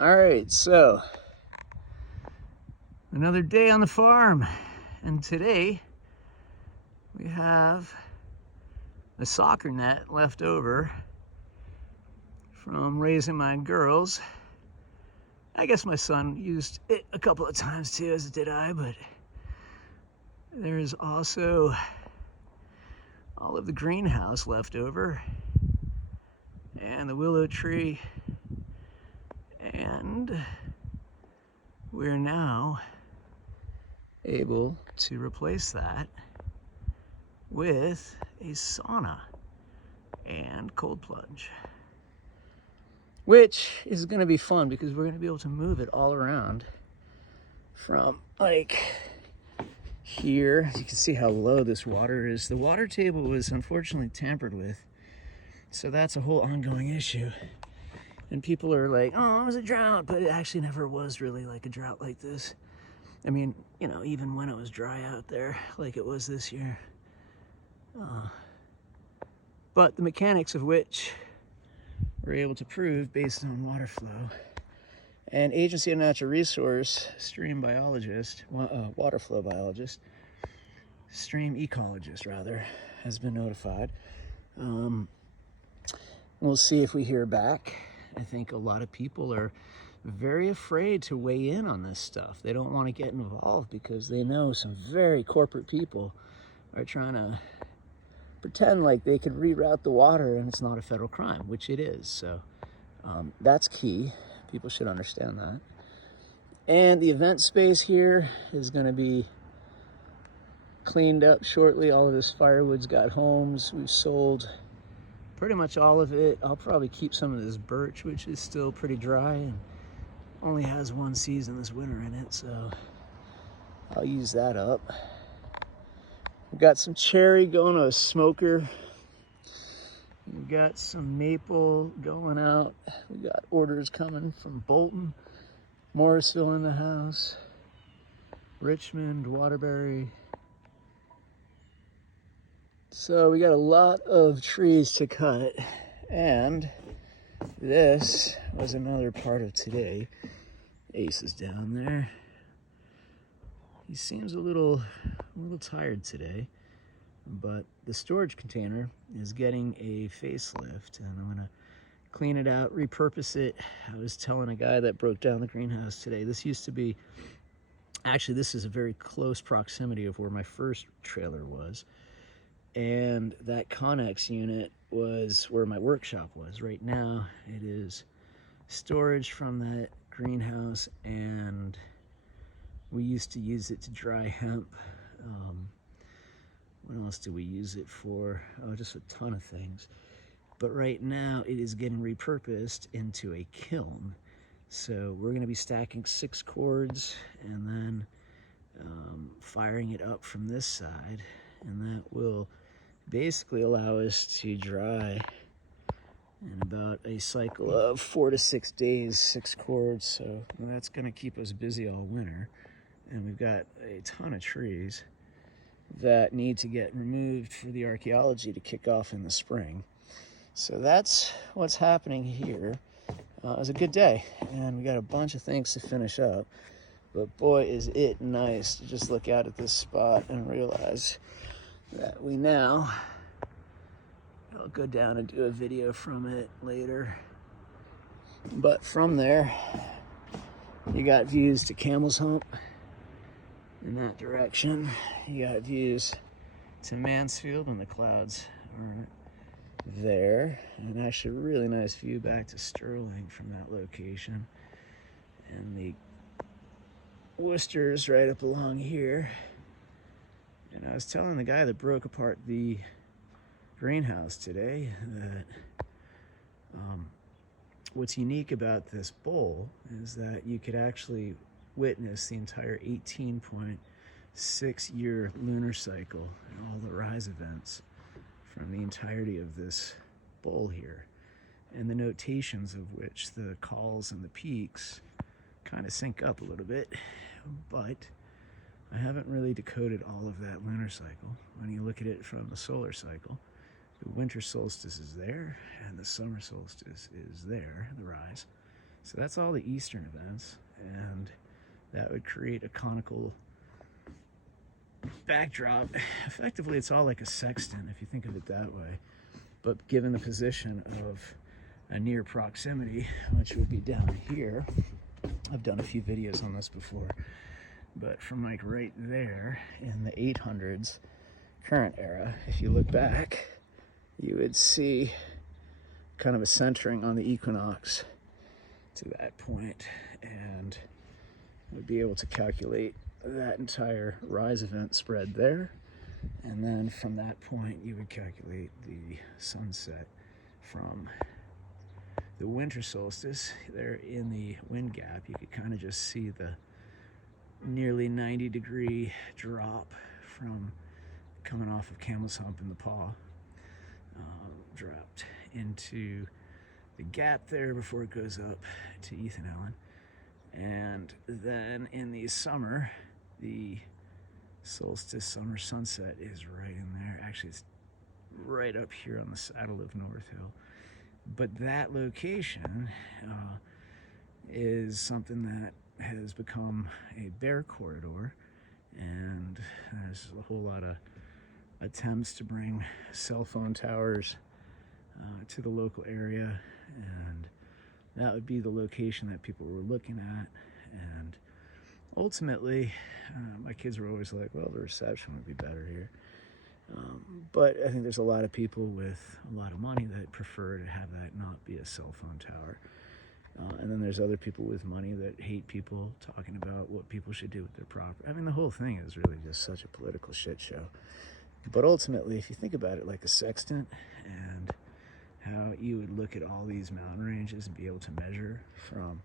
All right, so another day on the farm, and today we have a soccer net left over from raising my girls. I guess my son used it a couple of times too, as did I, but there's also all of the greenhouse left over and the willow tree, and we're now able to replace that with a sauna and cold plunge, which is going to be fun because we're going to be able to move it all around from like here. You can see how low this water is. The water table was unfortunately tampered with, so that's a whole ongoing issue. And people are like, oh, it was a drought, but it actually never was really like a drought like this. I mean, you know, even when it was dry out there like it was this year. But the mechanics of which we're able to prove based on water flow. And Agency of Natural Resource stream biologist, water flow biologist, stream ecologist rather, has been notified. We'll see if we hear back. I think a lot of people are very afraid to weigh in on this stuff. They don't want to get involved because they know some very corporate people are trying to pretend like they could reroute the water and it's not a federal crime, which it is. So that's key. People should understand that. And the event space here is going to be cleaned up shortly. All of this firewood's got homes. We've sold pretty much all of it. I'll probably keep some of this birch, which is still pretty dry and only has one season this winter in it, so I'll use that up. We've got some cherry going to a smoker. We've got some maple going out. We got orders coming from Bolton, Morrisville in the house, Richmond, Waterbury. So we got a lot of trees to cut, and this was another part of today. Ace is down there. He seems a little tired today, but the storage container is getting a facelift, and I'm gonna clean it out, repurpose it. I was telling a guy that broke down the greenhouse today, this used to be, actually this is a very close proximity of where my first trailer was, and that Connex unit was where my workshop was. Right now it is storage from that greenhouse, and we used to use it to dry hemp. What else do we use it for? Oh, just a ton of things. But right now it is getting repurposed into a kiln. So we're going to be stacking 6 cords and then firing it up from this side, and that will basically allow us to dry in about a cycle of 4 to 6 days, 6 cords. So that's going to keep us busy all winter. And we've got a ton of trees that need to get removed for the archaeology to kick off in the spring. So that's what's happening here. It was a good day, and we got a bunch of things to finish up. But boy, is it nice to just look out at this spot and realize that we now, I'll go down and do a video from it later. But from there, you got views to Camel's Hump in that direction. You got views to Mansfield, and the clouds are there. And actually a really nice view back to Sterling from that location. And the Worcester's right up along here. And I was telling the guy that broke apart the greenhouse today that what's unique about this bowl is that you could actually witness the entire 18.6 year lunar cycle and all the rise events from the entirety of this bowl here, and the notations of which the calls and the peaks kind of sync up a little bit. But I haven't really decoded all of that lunar cycle. When you look at it from the solar cycle, the winter solstice is there and the summer solstice is there, the rise. So that's all the eastern events, and that would create a conical backdrop. Effectively, it's all like a sextant if you think of it that way. But given the position of a near proximity, which would be down here, I've done a few videos on this before, but from like right there in the 800s current era, if you look back, you would see kind of a centering on the equinox to that point, and would be able to calculate that entire rise event spread there, and then from that point you would calculate the sunset from the winter solstice. There in the wind gap, you could kind of just see the nearly 90-degree drop from coming off of Camel's Hump in the Paw, dropped into the gap there before it goes up to Ethan Allen. And then in the summer, the solstice summer sunset is right in there. Actually, it's right up here on the saddle of North Hill. But that location is something that has become a bear corridor, and there's a whole lot of attempts to bring cell phone towers to the local area, and that would be the location that people were looking at. And ultimately, my kids were always like, well, the reception would be better here. But I think there's a lot of people with a lot of money that prefer to have that not be a cell phone tower. And then there's other people with money that hate people talking about what people should do with their property. I mean, the whole thing is really just such a political shit show. But ultimately, if you think about it like a sextant, and how you would look at all these mountain ranges and be able to measure from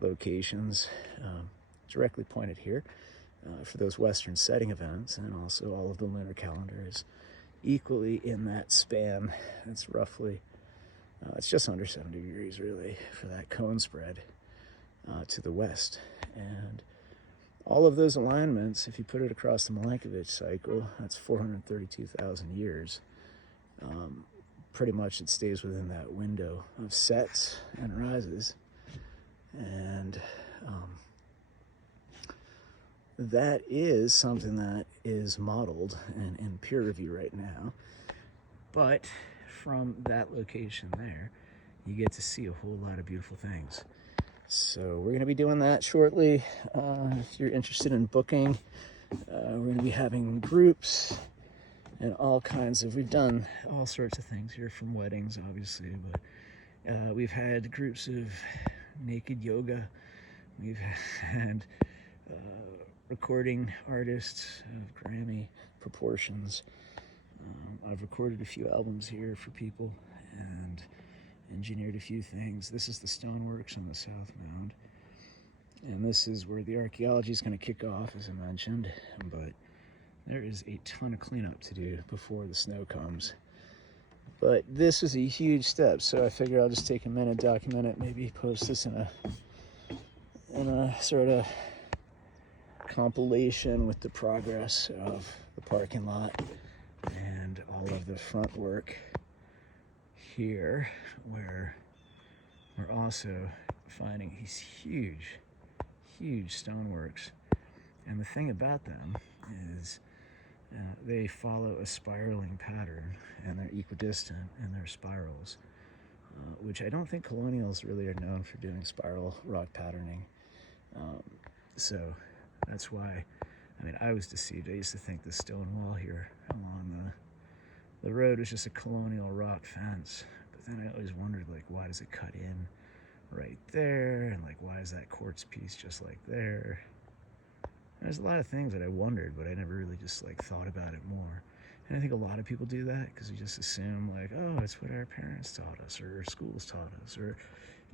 locations directly pointed here for those western setting events, and also all of the lunar calendars equally in that span. It's roughly, it's just under 70 degrees really for that cone spread to the west. And all of those alignments, if you put it across the Milankovitch cycle, that's 432,000 years. Pretty much it stays within that window of sets and rises. And that is something that is modeled and in peer review right now. But from that location there, you get to see a whole lot of beautiful things. So we're going to be doing that shortly. If you're interested in booking, we're going to be having groups and all kinds of, we've done all sorts of things here, from weddings obviously, but we've had groups of naked yoga, we've had recording artists of Grammy proportions. I've recorded a few albums here for people and engineered a few things. This is the stoneworks on the South Mound, and this is where the archaeology is going to kick off, as I mentioned, but there is a ton of cleanup to do before the snow comes. But this is a huge step, so I figure I'll just take a minute, document it, maybe post this in a sort of compilation with the progress of the parking lot and all of the front work here, where we're also finding these huge stoneworks. And the thing about them is they follow a spiraling pattern, and they're equidistant in their spirals, which I don't think colonials really are known for doing spiral rock patterning. So that's why, I mean, I was deceived. I used to think the stone wall here along the road was just a colonial rock fence, but then I always wondered, like, why does it cut in right there, and like, why is that quartz piece just like there? There's a lot of things that I wondered, but I never really just like thought about it more. And I think a lot of people do that because we just assume like, oh, it's what our parents taught us, or our schools taught us, or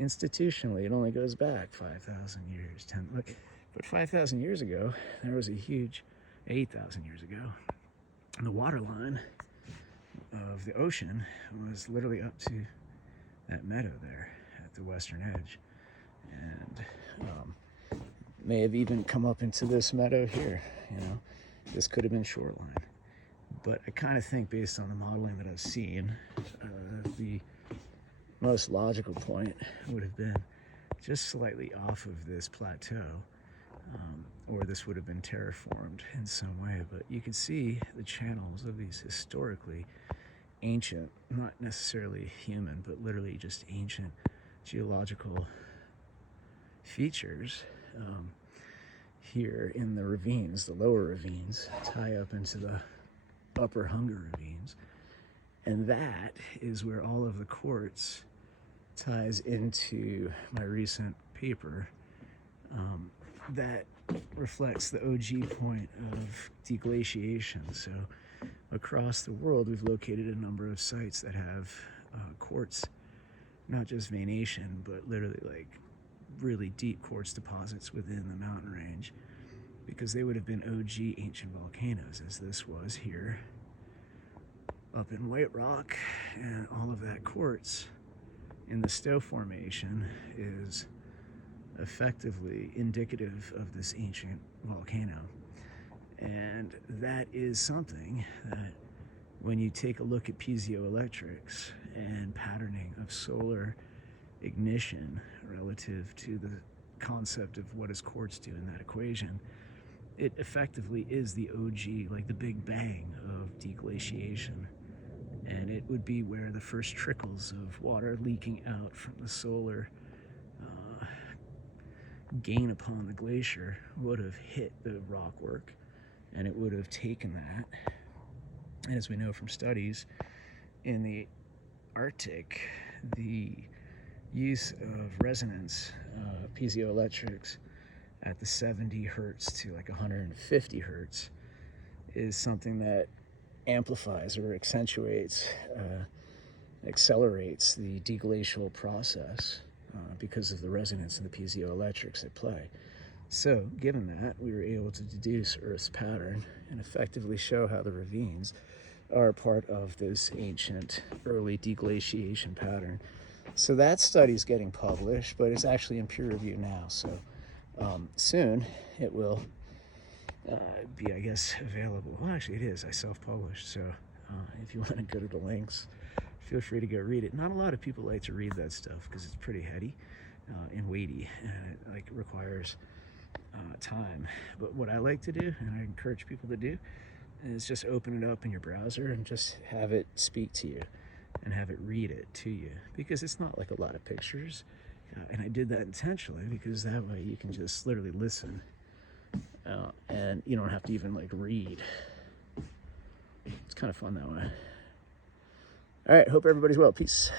institutionally it only goes back 5,000 years, 10, look. But 5,000 years ago, there was a huge, 8,000 years ago, the water line of the ocean was literally up to that meadow there at the western edge, and may have even come up into this meadow here. You know, this could have been shoreline. But I kind of think, based on the modeling that I've seen, the most logical point would have been just slightly off of this plateau, or this would have been terraformed in some way. But you can see the channels of these historically ancient, not necessarily human, but literally just ancient geological features here in the ravines. The lower ravines tie up into the upper Hunger Ravines, and that is where all of the quartz ties into my recent paper that reflects the OG point of deglaciation. So across the world, we've located a number of sites that have quartz, not just veination, but literally like really deep quartz deposits within the mountain range, because they would have been OG ancient volcanoes, as this was here up in White Rock. And all of that quartz in the Stowe Formation is effectively indicative of this ancient volcano. And that is something that, when you take a look at piezoelectrics and patterning of solar ignition relative to the concept of what does quartz do in that equation, it effectively is the OG, like the Big Bang of deglaciation. And it would be where the first trickles of water leaking out from the solar gain upon the glacier would have hit the rockwork, and it would have taken that. And as we know from studies in the Arctic, the use of resonance piezoelectrics at the 70 hertz to like 150 hertz is something that amplifies or accentuates, accelerates the deglacial process because of the resonance and the piezoelectrics at play. So given that, we were able to deduce Earth's pattern and effectively show how the ravines are part of this ancient early deglaciation pattern. So that study's getting published, but it's actually in peer review now. So soon it will be, I guess, available. Well, actually it is. I self-published. So if you want to go to the links, feel free to go read it. Not a lot of people like to read that stuff because it's pretty heady and weighty, and it like requires time. But what I like to do, and I encourage people to do, is just open it up in your browser and just have it speak to you and have it read it to you, because it's not like a lot of pictures. And I did that intentionally because that way you can just literally listen and you don't have to even like read. It's kind of fun that way. All right, hope everybody's well. Peace.